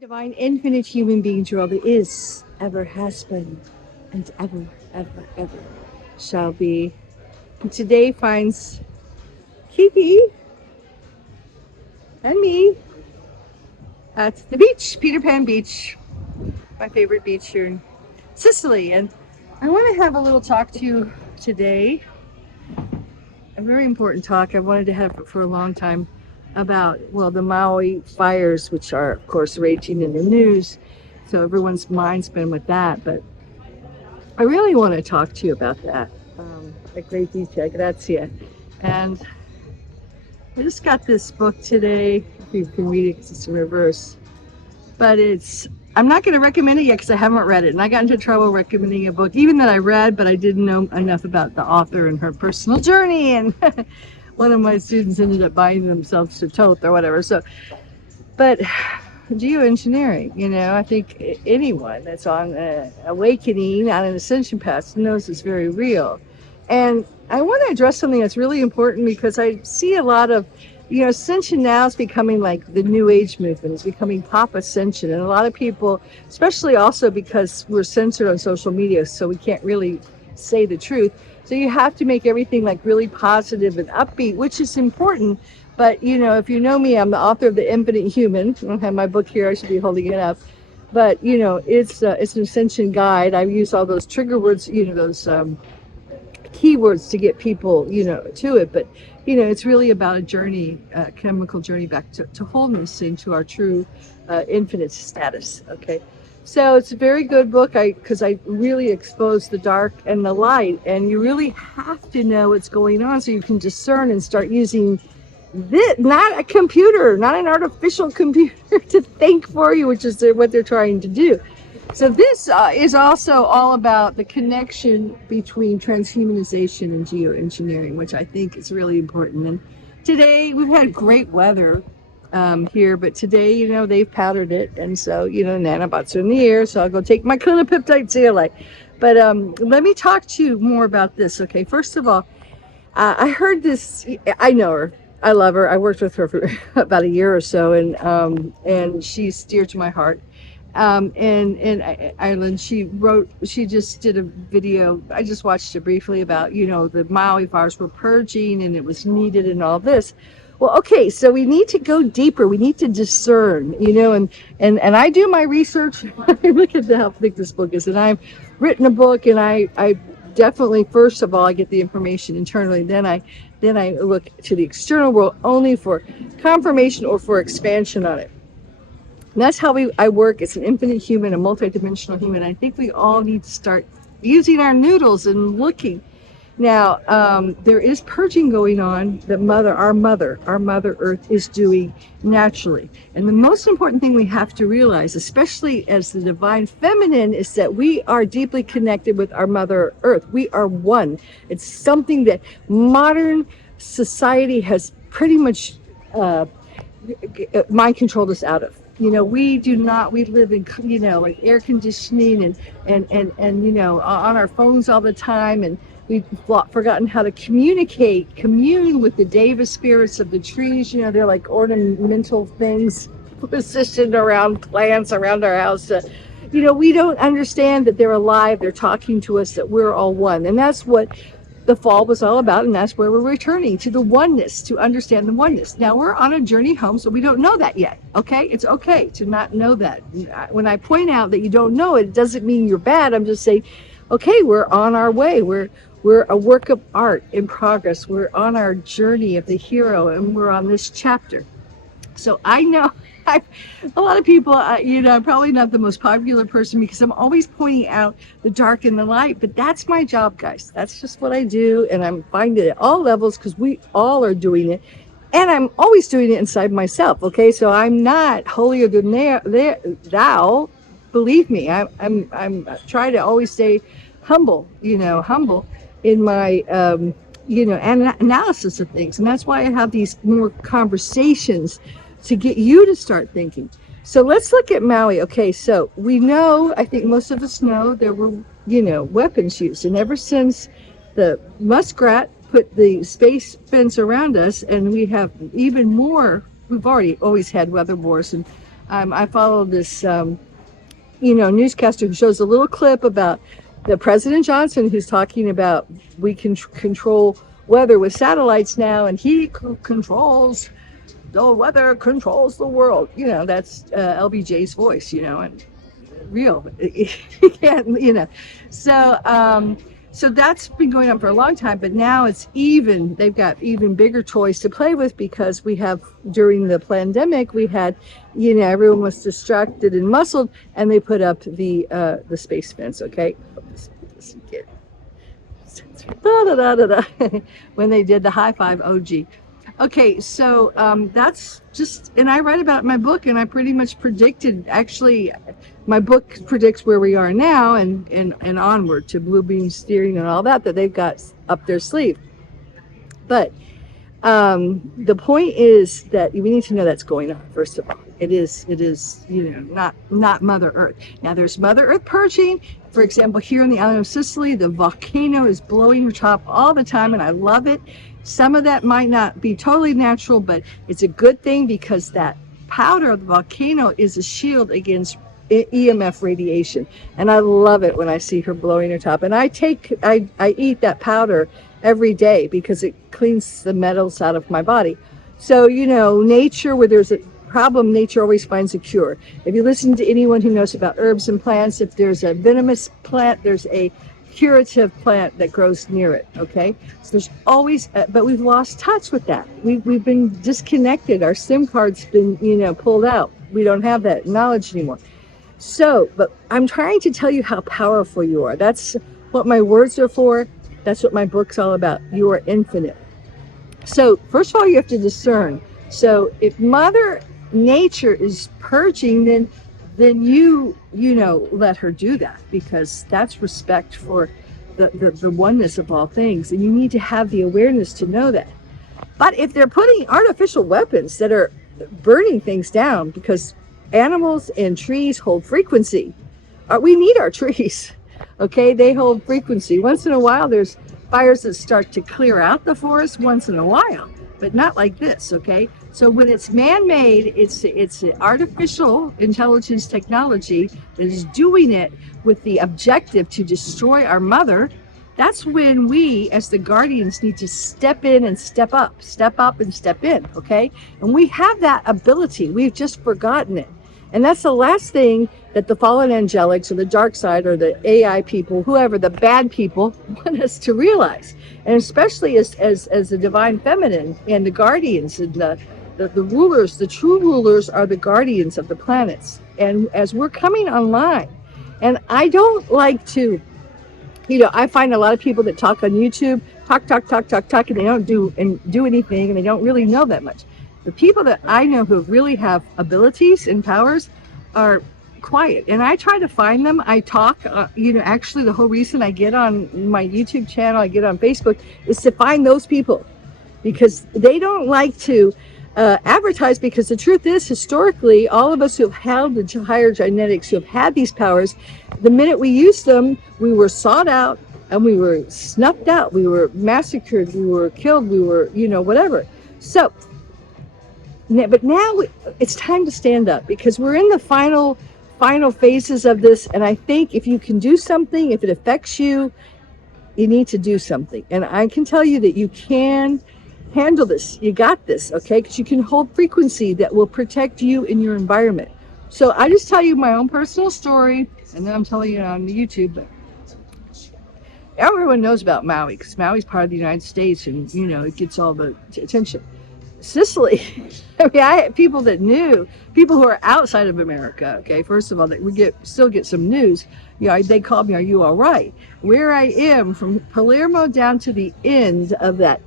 Divine infinite human being to all that is, ever has been, and ever shall be. And today finds Kiki and me at the beach, Peter Pan Beach, my favorite beach here in Sicily. And I want to have a little talk to you today, a very important talk. I've wanted to have it for a long time about, well, the Maui Fires, which are, of course, raging in the news. So everyone's mind's been with that. But I really want to talk to you about that. A great detail, grazie. And I just got this book today. If you can read it, because it's in reverse. But I'm not going to recommend it yet because I haven't read it. And I got into trouble recommending a book, even that I read, but I didn't know enough about the author and her personal journey. And one of my students ended up buying themselves to tote or whatever. But geoengineering, I think anyone that's on awakening, on an ascension path, knows it's very real. And I want to address something that's really important because I see a lot of, ascension now is becoming like the new age movement. It's becoming pop ascension. And a lot of people, especially also because we're censored on social media, so we can't really say the truth. So you have to make everything like really positive and upbeat, which is important. But, if you know me, I'm the author of The Infinite Human. I don't have my book here. I should be holding it up. But, it's an ascension guide. I use all those trigger words, those keywords to get people, to it. But, it's really about a journey, a chemical journey back to wholeness, into our true infinite status. Okay. So it's a very good book because I really expose the dark and the light. And you really have to know what's going on so you can discern and start using this, not a computer, not an artificial computer to think for you, which is what they're trying to do. So this is also all about the connection between transhumanization and geoengineering, which I think is really important. And today we've had great weather here, but today, they've powdered it. And so, nanobots are in the air. So I'll go take my clinopeptide CLA. But let me talk to you more about this. Okay. First of all, I heard this. I know her. I love her. I worked with her for about a year or so, and she's dear to my heart. In Ireland, she just did a video. I just watched it briefly about, the Maui Fires were purging and it was needed and all this. Well, okay, so we need to go deeper. We need to discern, and I do my research. Look at how thick this book is. And I've written a book, and I definitely, first of all, I get the information internally. Then I look to the external world only for confirmation or for expansion on it. And that's how I work. It's an infinite human, a multidimensional human. I think we all need to start using our noodles and looking. Now, there is purging going on that our mother Earth is doing naturally. And the most important thing we have to realize, especially as the divine feminine, is that we are deeply connected with our Mother Earth. We are one. It's something that modern society has pretty much mind controlled us out of. We do not, we live in, like air conditioning and on our phones all the time. And we've forgotten how to commune with the deva spirits of the trees. They're like ornamental things positioned around plants around our house. We don't understand that they're alive. They're talking to us, that we're all one. And that's what the fall was all about, and that's where we're returning to the oneness, to understand the oneness. Now we're on a journey home, so we don't know that yet. Okay, it's okay to not know that. When I point out that you don't know it, it doesn't mean you're bad. I'm just saying, okay, we're on our way. We're a work of art in progress. We're on our journey of the hero, and we're on this chapter. So I know a lot of people, I'm probably not the most popular person because I'm always pointing out the dark and the light, but that's my job, guys. That's just what I do, and I'm finding it at all levels because we all are doing it, and I'm always doing it inside myself. Okay, so I'm not holier than thou. Believe me, I'm trying to always stay humble, humble in my analysis of things, and that's why I have these more conversations to get you to start thinking. So let's look at Maui. Okay, so we know, I think most of us know, there were, weapons used. And ever since the muskrat put the space fence around us, and we have even more, we've already always had weather wars and I follow this, newscaster who shows a little clip about the President Johnson, who's talking about we can control weather with satellites now, and he controls the weather, controls the world. That's LBJ's voice, and real. You can't, So that's been going on for a long time, but now they've got even bigger toys to play with because during the pandemic, we had, everyone was distracted and muscled, and they put up the space fence, okay? When they did the high five OG. Okay, so that's just, and I write about it in my book, and I pretty much predicted, actually, my book predicts where we are now and onward to blue beam steering and all that they've got up their sleeve. But the point is that we need to know that's going on, first of all. It is, not Mother Earth. Now, there's Mother Earth purging. For example, here in the island of Sicily, the volcano is blowing her top all the time, and I love it. Some of that might not be totally natural, but it's a good thing because that powder of the volcano is a shield against EMF radiation. And I love it when I see her blowing her top. And I eat that powder every day because it cleans the metals out of my body. So, nature, where there's a problem, nature always finds a cure. If you listen to anyone who knows about herbs and plants, if there's a venomous plant, there's a curative plant that grows near it, okay? So there's always, but we've lost touch with that. We've been disconnected. Our SIM card's been, pulled out. We don't have that knowledge anymore. So, but I'm trying to tell you how powerful you are. That's what my words are for. That's what my book's all about. You are infinite. So, first of all, you have to discern. So, if Mother Nature is purging, then you let her do that, because that's respect for the oneness of all things, and you need to have the awareness to know that. But if they're putting artificial weapons that are burning things down, because animals and trees hold frequency, we need our trees, okay? They hold frequency. Once in a while, there's fires that start to clear out the forest once in a while, but not like this, okay? So when it's man-made, it's artificial intelligence technology that is doing it with the objective to destroy our mother. That's when we, as the guardians, need to step in and step up and step in, okay? And we have that ability. We've just forgotten it. And that's the last thing that the fallen angelics or the dark side or the AI people, whoever, the bad people, want us to realize. And especially as the divine feminine and the guardians and the rulers, the true rulers are the guardians of the planets. And as we're coming online, and I don't like to, I find a lot of people that talk on YouTube, talk, and they don't do anything, and they don't really know that much. The people that I know who really have abilities and powers are quiet, and I try to find them. I talk, actually the whole reason I get on my YouTube channel, I get on Facebook, is to find those people, because they don't like to advertise, because the truth is, historically, all of us who have held the higher genetics, who have had these powers, the minute we used them, we were sought out and we were snuffed out, we were massacred, we were killed, we were, whatever. So, but now it's time to stand up, because we're in the final phases of this. And I think if you can do something, if it affects you, you need to do something. And I can tell you that you can handle this. You got this, okay? Because you can hold frequency that will protect you in your environment. So I just tell you my own personal story, and then I'm telling you on the YouTube. But everyone knows about Maui, because Maui's part of the United States, and it gets all the attention. Sicily, I had people that knew, people who are outside of America, okay, first of all, that we still get some news. They called me, "Are you all right?" Where I am, from Palermo down to the end of that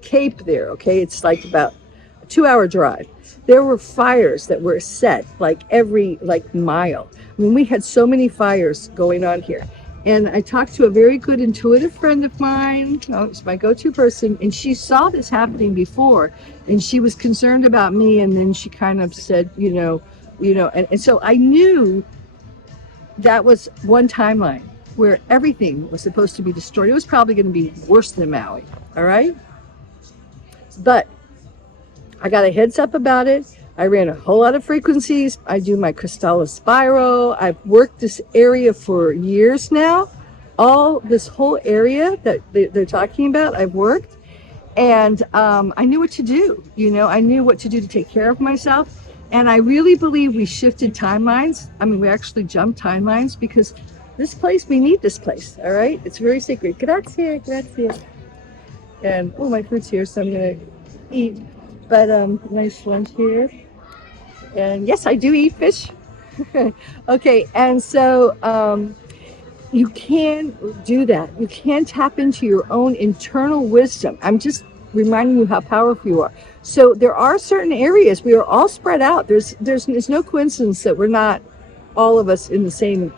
cape there, okay, it's like about a 2-hour drive. There were fires that were set every mile. I mean, we had so many fires going on here. And I talked to a very good intuitive friend of mine, it's my go-to person, and she saw this happening before, and she was concerned about me, and then she kind of said, and so I knew that was one timeline where everything was supposed to be destroyed. It was probably going to be worse than Maui, all right? But I got a heads up about it. I ran a whole lot of frequencies. I do my Crystallis spiral. I've worked this area for years now. All this whole area that they're talking about, I've worked. And I knew what to do. I knew what to do to take care of myself. And I really believe we shifted timelines. I mean, we actually jumped timelines because this place, we need this place. All right. It's very sacred. Grazie, grazie. And oh, my food's here, so I'm going to eat. But nice lunch here. And yes, I do eat fish. Okay. And so, you can do that. You can tap into your own internal wisdom. I'm just reminding you how powerful you are. So there are certain areas. We are all spread out. There's no coincidence that we're not all of us in the same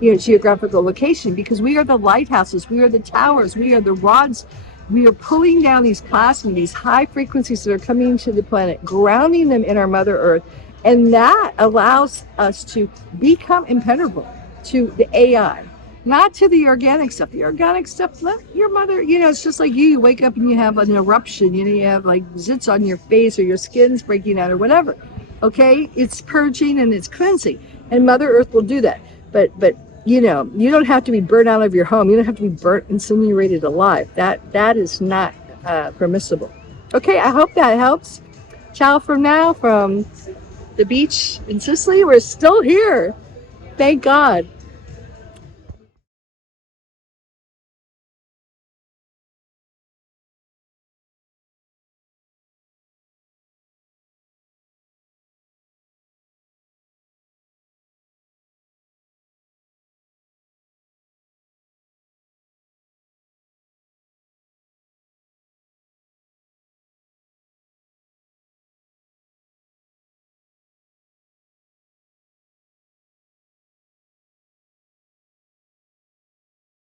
geographical location, because we are the lighthouses, we are the towers, we are the rods. We are pulling down these plasma, these high frequencies that are coming into the planet, grounding them in our Mother Earth, and that allows us to become impenetrable to the AI. Not to the organic stuff. The organic stuff, let your mother, it's just like you wake up and you have an eruption, you have like zits on your face or your skin's breaking out or whatever. Okay? It's purging and it's cleansing. And Mother Earth will do that. But you don't have to be burnt out of your home. You don't have to be burnt, incinerated alive. That is not permissible. Okay, I hope that helps. Ciao from now from the beach in Sicily. We're still here. Thank God.